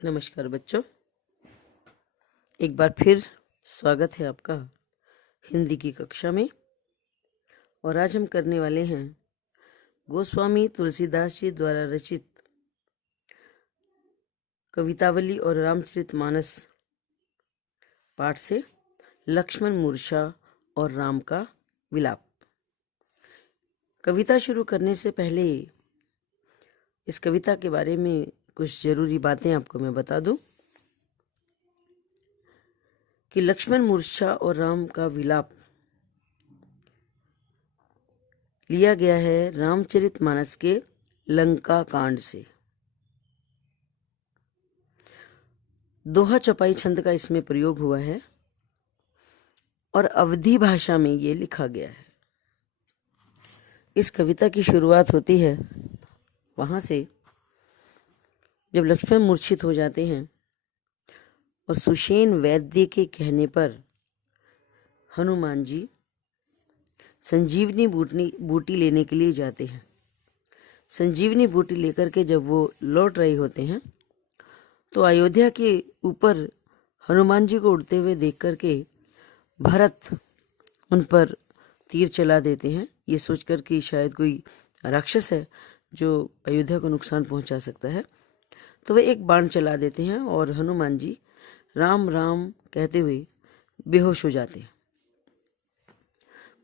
नमस्कार बच्चों, एक बार फिर स्वागत है आपका हिंदी की कक्षा में। और आज हम करने वाले हैं गोस्वामी तुलसीदास जी द्वारा रचित कवितावली और रामचरितमानस पाठ से लक्ष्मण मूर्छा और राम का विलाप। कविता शुरू करने से पहले इस कविता के बारे में कुछ जरूरी बातें आपको मैं बता दूं कि लक्ष्मण मूर्छा और राम का विलाप लिया गया है रामचरितमानस के लंका कांड से। दोहा चौपाई छंद का इसमें प्रयोग हुआ है और अवधी भाषा में ये लिखा गया है। इस कविता की शुरुआत होती है वहां से जब लक्ष्मण मूर्छित हो जाते हैं और सुषेण वैद्य के कहने पर हनुमान जी संजीवनी बूटी लेने के लिए जाते हैं। संजीवनी बूटी लेकर के जब वो लौट रहे होते हैं तो अयोध्या के ऊपर हनुमान जी को उड़ते हुए देख करके भरत उन पर तीर चला देते हैं, ये सोचकर कि शायद कोई राक्षस है जो अयोध्या को नुकसान पहुंचा सकता है। तो वे एक बाण चला देते हैं और हनुमान जी राम राम कहते हुए बेहोश हो जाते हैं।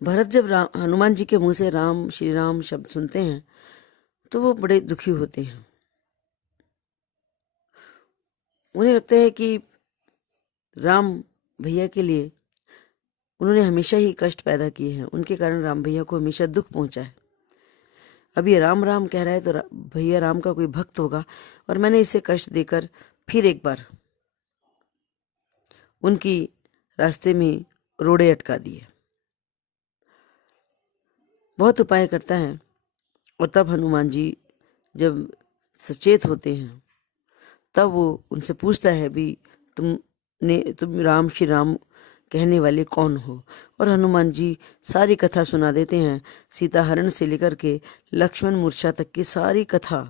भरत जब हनुमान जी के मुंह से राम श्री राम शब्द सुनते हैं तो वो बड़े दुखी होते हैं। उन्हें लगता है कि राम भैया के लिए उन्होंने हमेशा ही कष्ट पैदा किए हैं, उनके कारण राम भैया को हमेशा दुख पहुंचा है। अब ये राम राम कह रहा है तो भैया राम का कोई भक्त होगा और मैंने इसे कष्ट देकर फिर एक बार उनकी रास्ते में रोड़े अटका दिए। बहुत उपाय करता है और तब हनुमान जी जब सचेत होते हैं तब वो उनसे पूछता है भी तुम राम श्री राम कहने वाले कौन हो। और हनुमान जी सारी कथा सुना देते हैं, सीता हरण से लेकर के लक्ष्मण मूर्छा तक की सारी कथा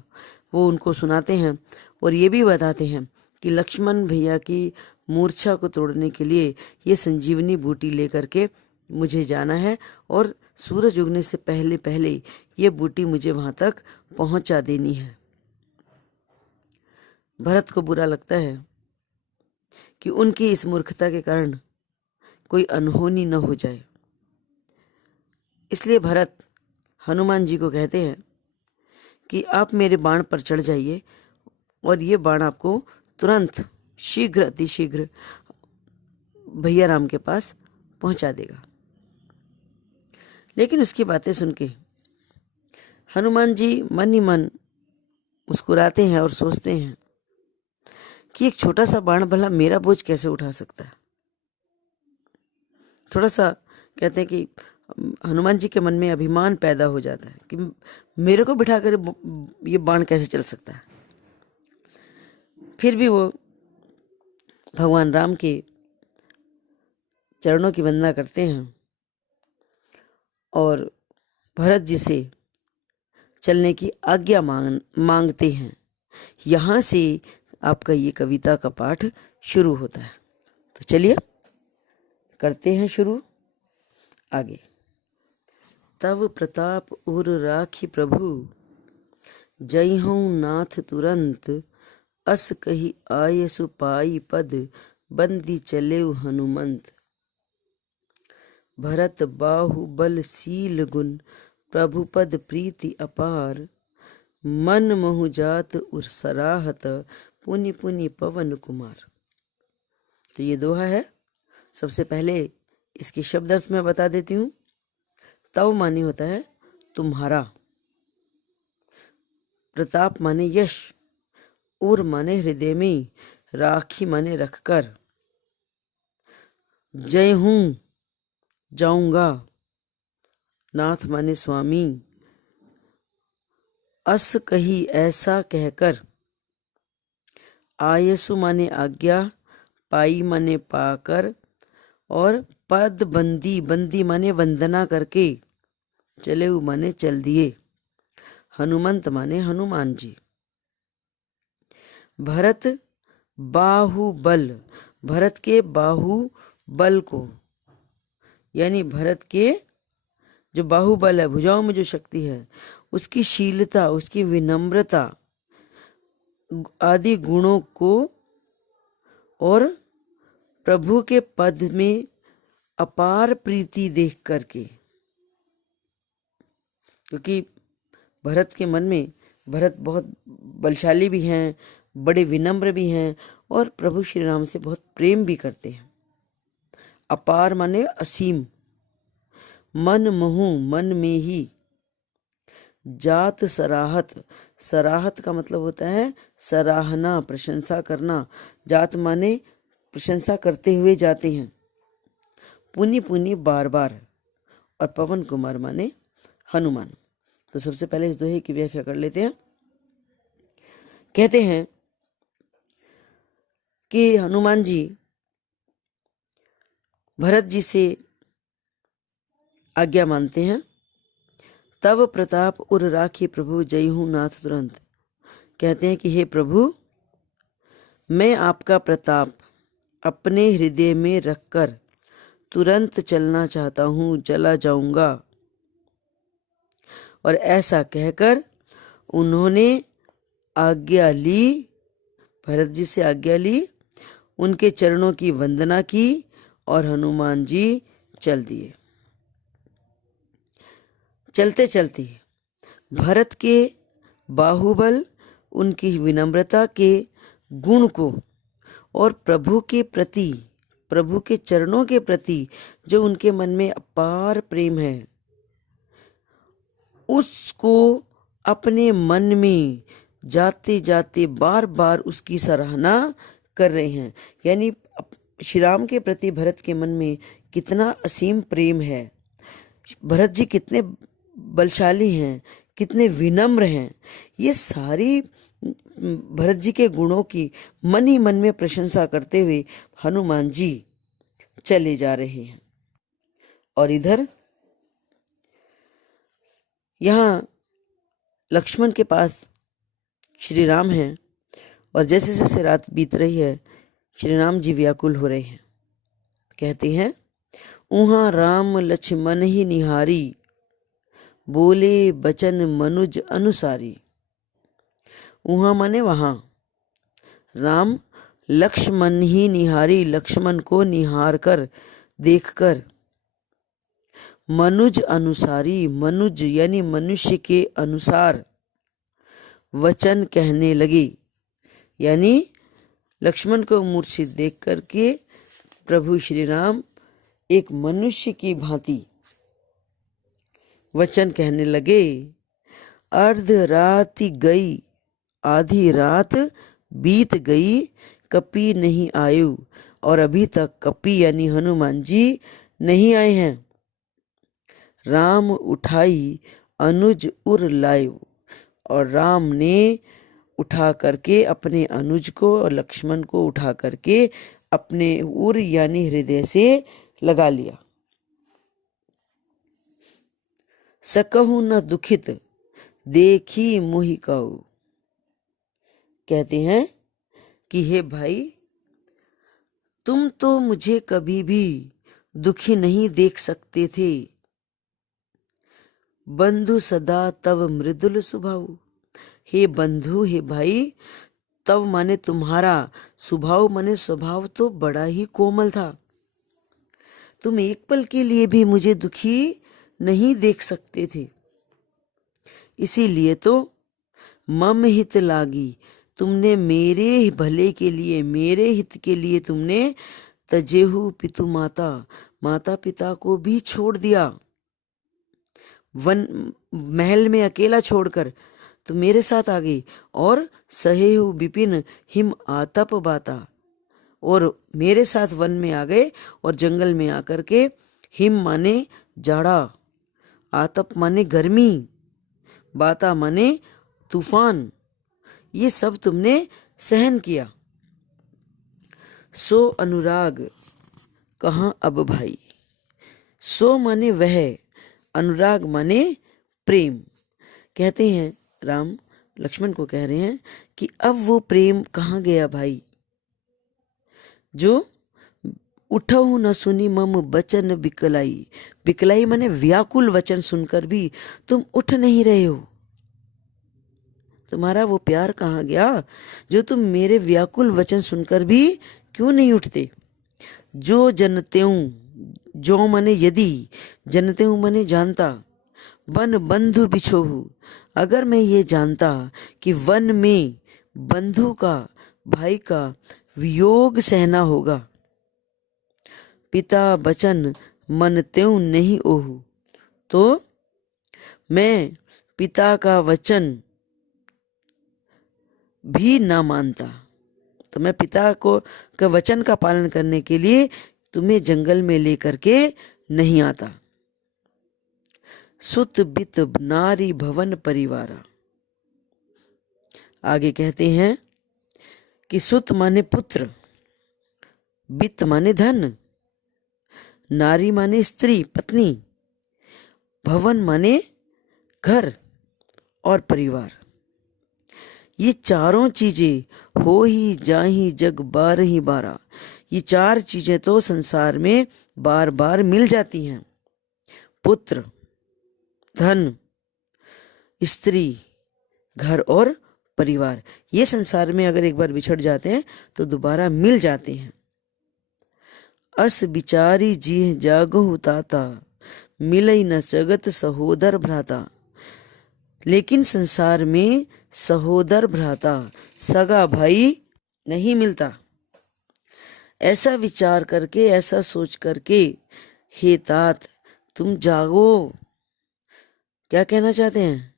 वो उनको सुनाते हैं और ये भी बताते हैं कि लक्ष्मण भैया की मूर्छा को तोड़ने के लिए ये संजीवनी बूटी लेकर के मुझे जाना है और सूरज उगने से पहले पहले ये बूटी मुझे वहां तक पहुंचा देनी है। भरत को बुरा लगता है कि उनकी इस मूर्खता के कारण कोई अनहोनी न हो जाए, इसलिए भरत हनुमान जी को कहते हैं कि आप मेरे बाण पर चढ़ जाइए और ये बाण आपको तुरंत शीघ्र अतिशीघ्र भैया राम के पास पहुंचा देगा। लेकिन उसकी बातें सुन के हनुमान जी मन ही मन मुस्कुराते हैं और सोचते हैं कि एक छोटा सा बाण भला मेरा बोझ कैसे उठा सकता है। थोड़ा सा कहते हैं कि हनुमान जी के मन में अभिमान पैदा हो जाता है कि मेरे को बिठाकर ये बाण कैसे चल सकता है। फिर भी वो भगवान राम के चरणों की वंदना करते हैं और भरत जी से चलने की आज्ञा मांगते हैं। यहाँ से आपका ये कविता का पाठ शुरू होता है। तो चलिए करते हैं शुरू आगे। तव प्रताप उर राखी प्रभु, जय हूँ नाथ तुरंत, अस कही आय सुपाई पद, बंदी चले हनुमंत। भरत बाहुबल शील गुण, प्रभु पद प्रीति अपार, मन मोहु जात उर सराहत, पुनि पुनि पवन कुमार। तो ये दोहा है। सबसे पहले इसके शब्द अर्थ मैं बता देती हूँ। तव माने होता है तुम्हारा, प्रताप माने यश, उर माने हृदय में, राखी माने रखकर, जय हूं जाऊंगा, नाथ माने स्वामी, अस कही ऐसा कहकर, आयसु माने आज्ञा, पाई माने पाकर, और पद बंदी, बंदी माने वंदना करके, चले माने चल दिए, हनुमंत माने हनुमान जी। भरत बाहुबल, भरत के बाहुबल को, यानी भरत के जो बाहुबल है, भुजाओं में जो शक्ति है, उसकी शीलता, उसकी विनम्रता आदि गुणों को और प्रभु के पद में अपार प्रीति देख करके, क्योंकि भरत के मन में, भरत बहुत बलशाली भी हैं, बड़े विनम्र भी हैं और प्रभु श्री राम से बहुत प्रेम भी करते हैं। अपार माने असीम। मन मोहु, मन में ही। जात सराहत, सराहत का मतलब होता है सराहना, प्रशंसा करना। जात माने प्रशंसा करते हुए जाते हैं। पुनि पुनि बार बार, और पवन कुमार माने हनुमान। तो सबसे पहले इस दोहे की व्याख्या कर लेते हैं। कहते हैं कि हनुमान जी भरत जी से आज्ञा मानते हैं। तब प्रताप उर राखी प्रभु जय हूँ नाथ तुरंत। कहते हैं कि हे प्रभु, मैं आपका प्रताप अपने हृदय में रखकर तुरंत चलना चाहता हूँ, चला जाऊंगा। और ऐसा कहकर उन्होंने आज्ञा ली, भरत जी से आज्ञा ली, उनके चरणों की वंदना की और हनुमान जी चल दिए। चलते चलते भरत के बाहुबल, उनकी विनम्रता के गुण को और प्रभु के प्रति, प्रभु के चरणों के प्रति जो उनके मन में अपार प्रेम है, उसको अपने मन में जाते जाते बार बार उसकी सराहना कर रहे हैं। यानी श्री राम के प्रति भरत के मन में कितना असीम प्रेम है, भरत जी कितने बलशाली हैं, कितने विनम्र हैं, ये सारी भरत जी के गुणों की मन ही मन में प्रशंसा करते हुए हनुमान जी चले जा रहे हैं। और इधर यहाँ लक्ष्मण के पास श्री राम हैं और जैसे जैसे रात बीत रही है श्री राम जी व्याकुल हो रहे हैं। कहते हैं, उहाँ राम लक्ष्मण ही निहारी, बोले बचन मनुज अनुसारी। उहाँ माने वहाँ, राम लक्ष्मण ही निहारी, लक्ष्मण को निहार कर, देख कर, मनुज अनुसारी, मनुज यानी मनुष्य के अनुसार वचन कहने लगे। यानी लक्ष्मण को मूर्छित देख करके प्रभु श्री राम एक मनुष्य की भांति वचन कहने लगे। अर्ध रात गई, आधी रात बीत गई, कपि नहीं आयु। और अभी तक कपि यानी हनुमान जी नहीं आए हैं। राम उठाई अनुज उर लायु, और राम ने उठा करके अपने अनुज को और लक्ष्मण को उठा करके अपने उर यानी हृदय से लगा लिया। सकहु न दुखित देखी मुहि कहु। कहते हैं कि हे भाई, तुम तो मुझे कभी भी दुखी नहीं देख सकते थे। बंधु सदा तव मृदुल स्वभाव। हे बंधु, हे भाई, तव माने तुम्हारा, स्वभाव माने स्वभाव तो बड़ा ही कोमल था। तुम एक पल के लिए भी मुझे दुखी नहीं देख सकते थे। इसीलिए तो मम हित लागी, तुमने मेरे भले के लिए, मेरे हित के लिए तुमने तजेहु पितु माता, माता पिता को भी छोड़ दिया। वन महल में अकेला छोड़कर तो मेरे साथ आ गई। और सहेहु विपिन हिम आतप बाता, और मेरे साथ वन में आ गए और जंगल में आकर के, हिम माने जाड़ा, आतप माने गर्मी, बाता माने तूफान, ये सब तुमने सहन किया। सो अनुराग कहाँ अब भाई। सो माने वह, अनुराग माने प्रेम। कहते हैं राम लक्ष्मण को कह रहे हैं कि अब वो प्रेम कहाँ गया भाई। जो उठहु न सुनी मम बचन बिकलाई। बिकलाई माने व्याकुल वचन सुनकर भी तुम उठ नहीं रहे हो। तुम्हारा वो प्यार कहाँ गया जो तुम मेरे व्याकुल वचन सुनकर भी क्यों नहीं उठते। जो जनतेऊ, जो माने यदि, जनतेऊ माने जानता, वन बंधु बिछोहु, अगर मैं ये जानता कि वन में बंधु का, भाई का वियोग सहना होगा, पिता बचन मन त्यों नहीं ओहु, तो मैं पिता का वचन भी ना मानता। तो मैं पिता को का वचन का पालन करने के लिए तुम्हें जंगल में लेकर के नहीं आता। सुत बित नारी भवन परिवारा। आगे कहते हैं कि सुत माने पुत्र, बित माने धन, नारी माने स्त्री पत्नी, भवन माने घर और परिवार। ये चारों चीजें हो ही जाही जग बार ही बारा। ये चार चीजें तो संसार में बार बार मिल जाती हैं। पुत्र, धन, स्त्री, घर और परिवार। ये संसार में अगर एक बार बिछड़ जाते हैं तो दोबारा मिल जाते हैं। अस बिचारी जी जागहु ताता, मिलई न जगत सहोदर भ्राता। लेकिन संसार में सहोदर भ्राता, सगा भाई नहीं मिलता। ऐसा विचार करके, ऐसा सोच करके हे तात तुम जागो। क्या कहना चाहते हैं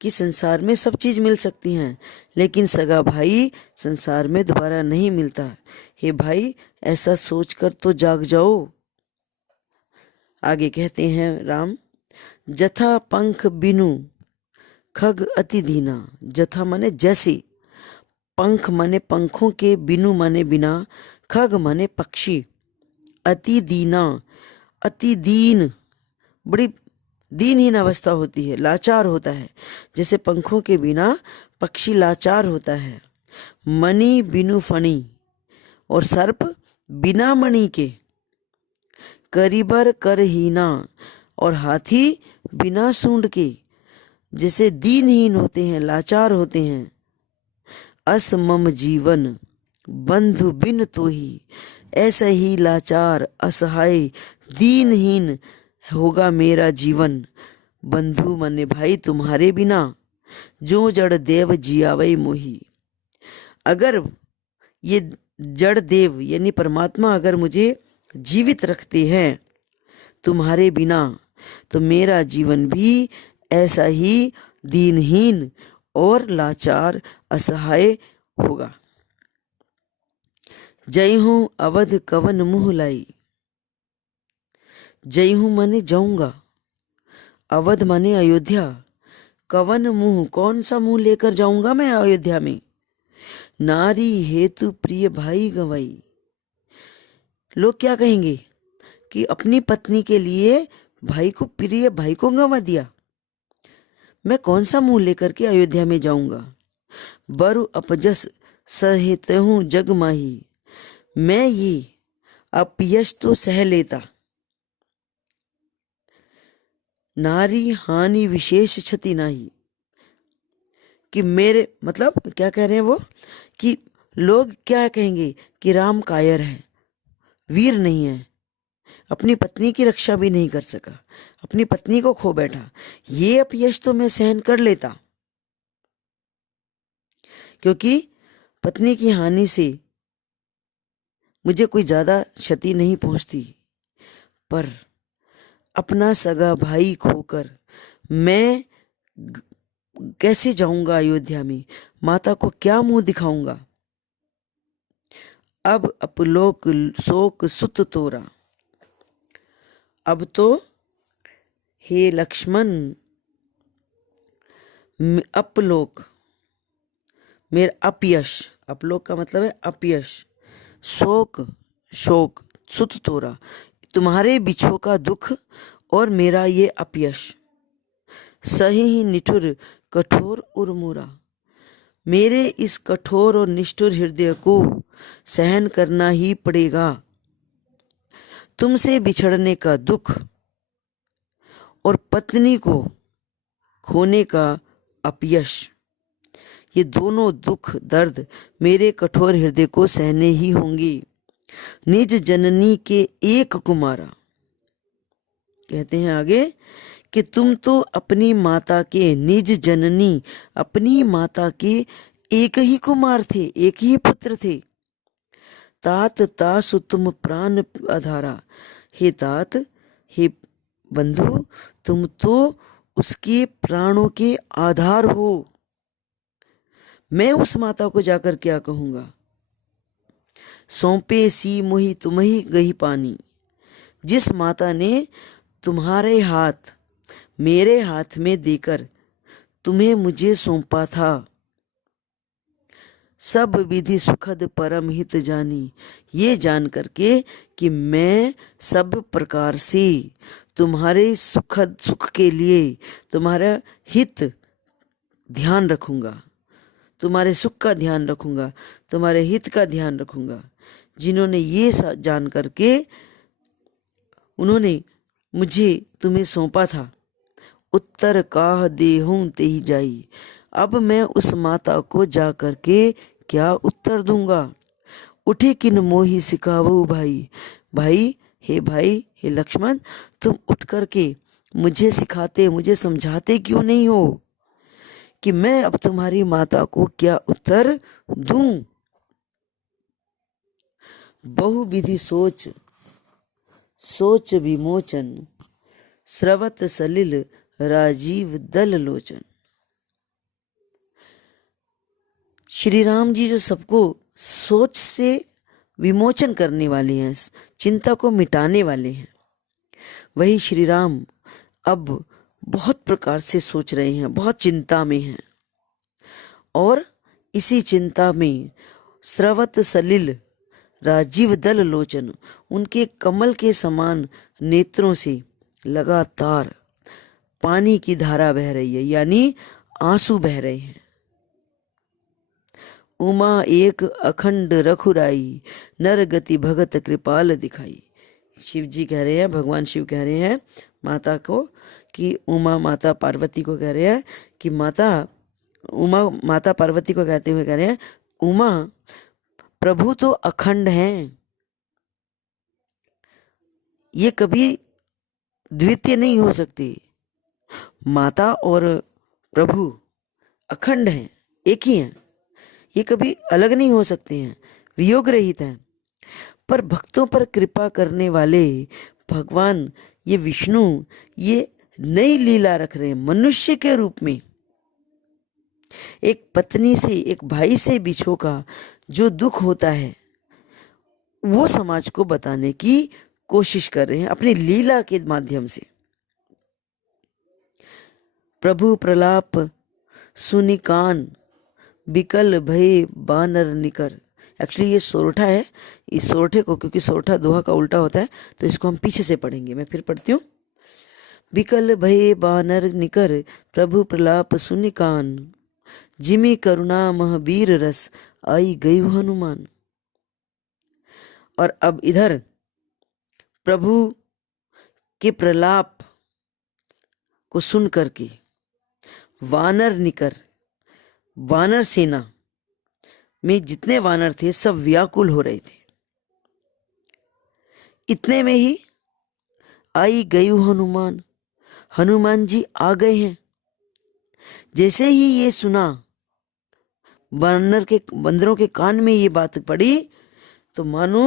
कि संसार में सब चीज मिल सकती हैं, लेकिन सगा भाई संसार में दोबारा नहीं मिलता। हे भाई ऐसा सोचकर तो जाग जाओ। आगे कहते हैं राम, जथा पंख बिनु खग अति दीना। जथा माने जैसे, पंख माने पंखों के, बिनु माने बिना, खग माने पक्षी, अति दीना, अति दीन, बड़ी दीनहीन अवस्था होती है, लाचार होता है। जैसे पंखों के बिना पक्षी लाचार होता है। मणि बिनु फणी, और सर्प बिना मणि के, करीबर करहीना, और हाथी बिना सूंड के। जैसे दीनहीन होते हैं, लाचार होते हैं। अस मम जीवन बंधु बिन तो ही, ऐसा ही लाचार, असहाय, दीनहीन होगा मेरा जीवन। बंधु माने भाई तुम्हारे बिना, जो जड़ देव जियावई मोही। अगर ये जड़ देव यानी परमात्मा अगर मुझे जीवित रखते हैं तुम्हारे बिना, तो मेरा जीवन भी ऐसा ही दीनहीन और लाचार, असहाय होगा। जय हूं अवध कवन मुँह लाई। जय हूं माने जाऊंगा, अवध माने अयोध्या, कवन मुंह कौन सा मुंह लेकर जाऊंगा मैं अयोध्या में। नारी हेतु प्रिय भाई गंवाई। लोग क्या कहेंगे कि अपनी पत्नी के लिए भाई को, प्रिय भाई को गंवा दिया। मैं कौन सा मुंह लेकर के अयोध्या में जाऊंगा। बरु अपजस सहेतहूं जग माही। मैं ये अपयश तो सह लेता। नारी हानि विशेष क्षति नाही। कि मेरे मतलब क्या कह रहे हैं वो, कि लोग क्या कहेंगे कि राम कायर है, वीर नहीं है, अपनी पत्नी की रक्षा भी नहीं कर सका, अपनी पत्नी को खो बैठा। ये अपयश तो मैं सहन कर लेता, क्योंकि पत्नी की हानि से मुझे कोई ज्यादा क्षति नहीं पहुंचती। पर अपना सगा भाई खोकर मैं कैसे जाऊंगा अयोध्या में, माता को क्या मुंह दिखाऊंगा। अब अपलोक शोक सुत तोरा। अब तो हे लक्ष्मण, अपलोक मेरा अपयश, अपलोक का मतलब है अपयश, शोक शोक, सुत तोरा तुम्हारे बिछो का दुख, और मेरा ये अपयश। सही ही निठुर कठोर उर्मुरा। मेरे इस कठोर और निष्ठुर हृदय को सहन करना ही पड़ेगा। तुमसे बिछड़ने का दुख और पत्नी को खोने का अपयश, ये दोनों दुख दर्द मेरे कठोर हृदय को सहने ही होंगे। निज जननी के एक कुमारा, कहते हैं आगे कि तुम तो अपनी माता के, निज जननी अपनी माता के एक ही कुमार थे, एक ही पुत्र थे। तात तासु तुम प्राण आधारा, हे तात, हे बंधु, तुम तो उसके प्राणों के आधार हो। मैं उस माता को जाकर क्या कहूँगा? सौंपे सी मोहि तुम्ही गही पानी, जिस माता ने तुम्हारे हाथ मेरे हाथ में देकर तुम्हें मुझे सौंपा था। सब विधि सुखद परम हित जानी, ये जान करके कि मैं सब प्रकार से तुम्हारे सुखद सुख के लिए तुम्हारा हित ध्यान रखूंगा, तुम्हारे सुख का ध्यान रखूंगा, तुम्हारे हित का ध्यान रखूंगा। जिन्होंने ये जान करके उन्होंने मुझे तुम्हें सौंपा था। उत्तर काह देहूं तेहि जाई, अब मैं उस माता को जा करके क्या उत्तर दूंगा? उठी किन मोहि सिखावो भाई, भाई हे लक्ष्मण, तुम उठ करके मुझे सिखाते, मुझे समझाते क्यों नहीं हो कि मैं अब तुम्हारी माता को क्या उत्तर दूं? बहुविधि सोच सोच विमोचन, स्रवत सलिल राजीव दल लोचन। श्री राम जी जो सबको सोच से विमोचन करने वाले हैं, चिंता को मिटाने वाले हैं, वही श्री राम अब बहुत प्रकार से सोच रहे हैं, बहुत चिंता में हैं। और इसी चिंता में स्रवत सलिल राजीव दल लोचन, उनके कमल के समान नेत्रों से लगातार पानी की धारा बह रही है, यानी आंसू बह रहे हैं। उमा एक अखंड रखुराई, नर गति भगत कृपाल दिखाई। शिव जी कह रहे हैं, भगवान शिव कह रहे हैं माता को कि उमा, माता पार्वती को कह रहे हैं कि उमा माता पार्वती को कहते हुए कह रहे हैं, उमा प्रभु तो अखंड हैं, ये कभी द्वितीय नहीं हो सकते। माता और प्रभु अखंड हैं, एक ही हैं, ये कभी अलग नहीं हो सकते हैं, वियोग रहित हैं। पर भक्तों पर कृपा करने वाले भगवान ये विष्णु ये नई लीला रख रहे हैं मनुष्य के रूप में। एक पत्नी से, एक भाई से बिछो का जो दुख होता है वो समाज को बताने की कोशिश कर रहे हैं अपनी लीला के माध्यम से। प्रभु प्रलाप सुनि कान, बिकल भय बानर निकर। एक्चुअली ये सोरठा है, इस सोरठे को, क्योंकि सोरठा दोहा का उल्टा होता है तो इसको हम पीछे से पढ़ेंगे। मैं फिर पढ़ती हूँ। बिकल भय बानर निकर, प्रभु प्रलाप सुनि कान, जिमि करुणा महावीर रस, आई गई हनुमान। और अब इधर प्रभु के प्रलाप को सुन करके वानर निकर, वानर सेना में जितने वानर थे सब व्याकुल हो रहे थे। इतने में ही आई गई हनुमान, हनुमान जी आ गए हैं। जैसे ही ये सुना, बंदरों के कान में ये बात पड़ी तो मानो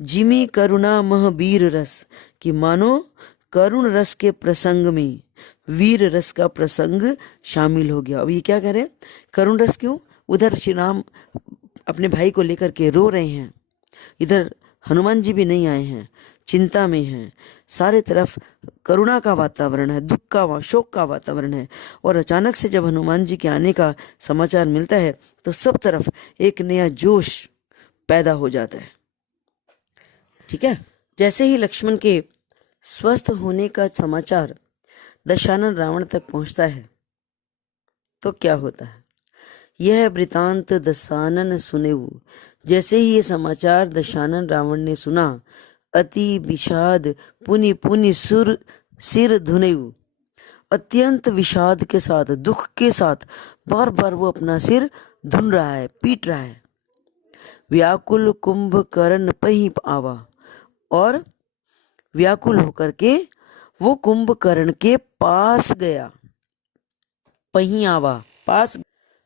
जिमी करुणा महावीर रस, कि मानो करुण रस के प्रसंग में वीर रस का प्रसंग शामिल हो गया। अब ये क्या कह रहे हैं, करुण रस क्यों? उधर श्री राम अपने भाई को लेकर के रो रहे हैं, इधर हनुमान जी भी नहीं आए हैं, चिंता में हैं, सारे तरफ करुणा का वातावरण है, दुख का, शोक का वातावरण है। और अचानक से जब हनुमान जी के आने का समाचार मिलता है तो सब तरफ एक नया जोश पैदा हो जाता है। ठीक है। जैसे ही लक्ष्मण के स्वस्थ होने का समाचार दशानन रावण तक पहुंचता है तो क्या होता है, यह वृतांत दशानन सुनेऊ। जैसे ही ये समाचार दशानन रावण ने सुना, अति विषाद पुनि पुनि सुर सिर धुनेऊ। अत्यंत विषाद के साथ, दुख के साथ बार बार वो अपना सिर धुन रहा है, पीट रहा है। व्याकुल कुंभकर्ण पही आवा, और व्याकुल होकर के वो कुंभकर्ण के पास गया। पही आवा, पास,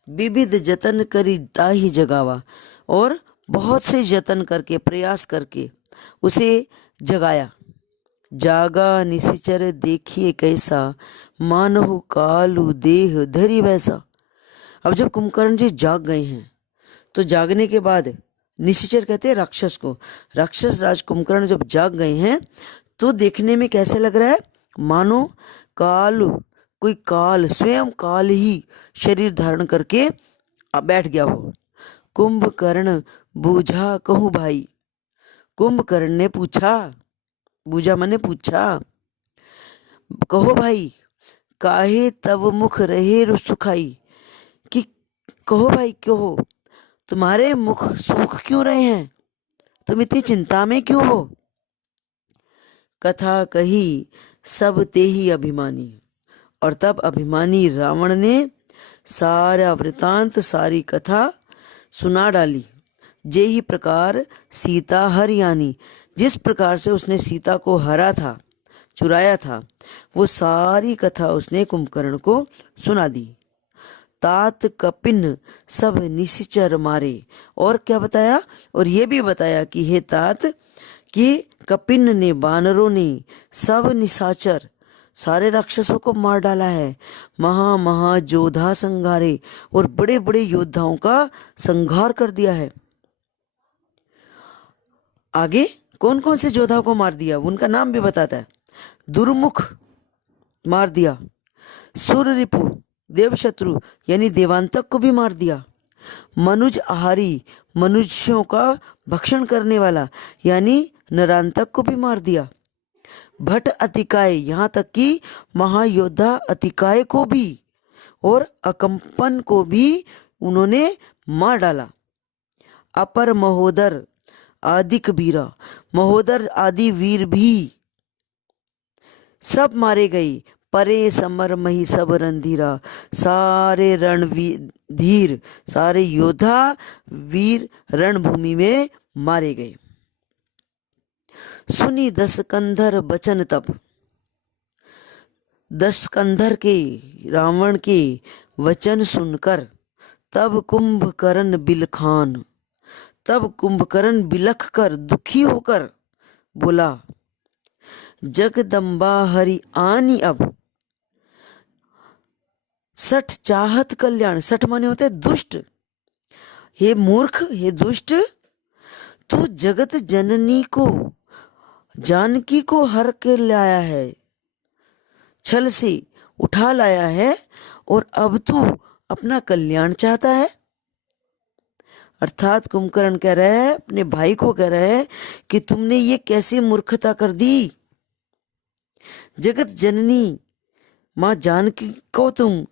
विविध जतन करी ताहि जगावा, और बहुत से जतन करके, प्रयास करके उसे जगाया। जागा निशिचर देखिए कैसा, मानहु कालू देह धरी वैसा। अब जब कुंभकर्ण जी जाग गए हैं, तो जागने के बाद, निशिचर कहते हैं राक्षस को, राक्षस राज कुंभकर्ण जब जाग गए हैं तो देखने में कैसे लग रहा है, मानो काल, कोई काल, स्वयं काल ही शरीर धारण करके बैठ गया हो। कुंभकर्ण बूझा कहूँ भाई, कुंभकर्ण ने पूछा, बूझा माने पूछा, कहो भाई, काहे तव मुख रहे सुखाई, कि कहो भाई, क्यों हो, तुम्हारे मुख सूख क्यों रहे हैं, तुम इतनी चिंता में क्यों हो। कथा कही सब ते ही अभिमानी, और तब अभिमानी रावण ने सारा वृतांत, सारी कथा सुना डाली। जे ही प्रकार सीता हरियाणी, जिस प्रकार से उसने सीता को हरा था, चुराया था, वो सारी कथा उसने कुंभकर्ण को सुना दी। तात कपिन सब निशिचर मारे, और क्या बताया, और ये भी बताया कि हे तात, कि कपिन ने, बानरों ने, सब निशाचर, सारे राक्षसों को मार डाला है। महा महा योद्धा संघारे, और बड़े बड़े योद्धाओं का संहार कर दिया है। आगे कौन कौन से योद्धाओं को मार दिया, उनका नाम भी बताता है। दुर्मुख मार दिया, सुररिपु देवशत्रु यानी देवांतक को भी मार दिया, मनुज आहारी मनुष्यों का भक्षण करने वाला यानी नरांतक को भी मार दिया, भट अतिकाय यहाँ तक कि महायोद्धा अतिकाय को भी और अकंपन को भी उन्होंने मार डाला। अपर महोदर आदि कबीरा, महोदर आदि वीर भी सब मारे गए। परे समर मही सब रणधीरा, सारे रणधीर, सारे योद्धा वीर रणभूमि में मारे गए। सुनी दस कंधर बचन तब, दस कंधर के रावण के वचन सुनकर तब कुंभकर्ण बिलखान, तब कुंभकर्ण बिलख कर, दुखी होकर बोला, जगदम्बा हरि आनी अब, सठ चाहत कल्याण, सठ माने होते दुष्ट, हे मूर्ख, हे दुष्ट, तू जगत जननी को, जानकी को हर के लाया है, छल से उठा लाया है, और अब तू अपना कल्याण चाहता है। अर्थात कुंभकर्ण कह रहा है, अपने भाई को कह रहा है कि तुमने ये कैसी मूर्खता कर दी। जगत जननी माँ जानकी को तुम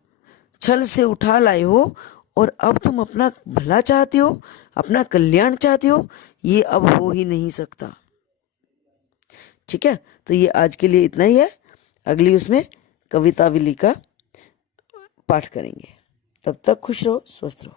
छल से उठा लाए हो, और अब तुम अपना भला चाहते हो, अपना कल्याण चाहते हो, ये अब हो ही नहीं सकता। ठीक है, तो ये आज के लिए इतना ही है। अगली उसमें कवितावली का पाठ करेंगे। तब तक खुश रहो, स्वस्थ रहो।